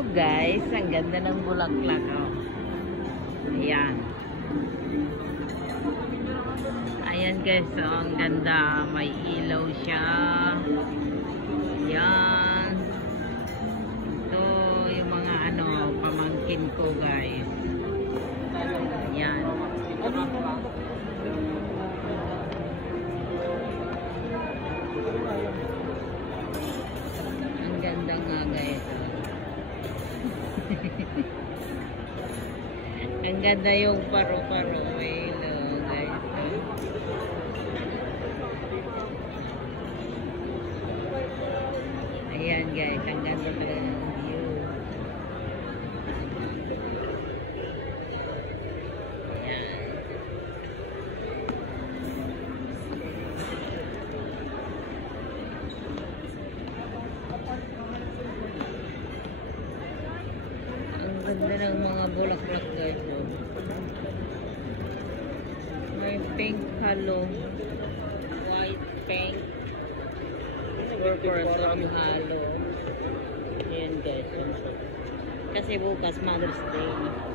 Hello guys, ang ganda ng bulaklak. Oh. Ayan. Ayan guys, so ang ganda. May ilaw siya. Ayan. Ito yung mga pamangkin ko guys. Ayan. Ang ganda nga guys. Ang ganda yung paro-paro. Hello guys. Ayan guys, ang ganda talaga ng view. Ayan. Ang ganda ng mga bulaklak guys. Oh. May pink halo, white pink, purple ang halo. Ayan guys. Kasi bukas Mother's Day.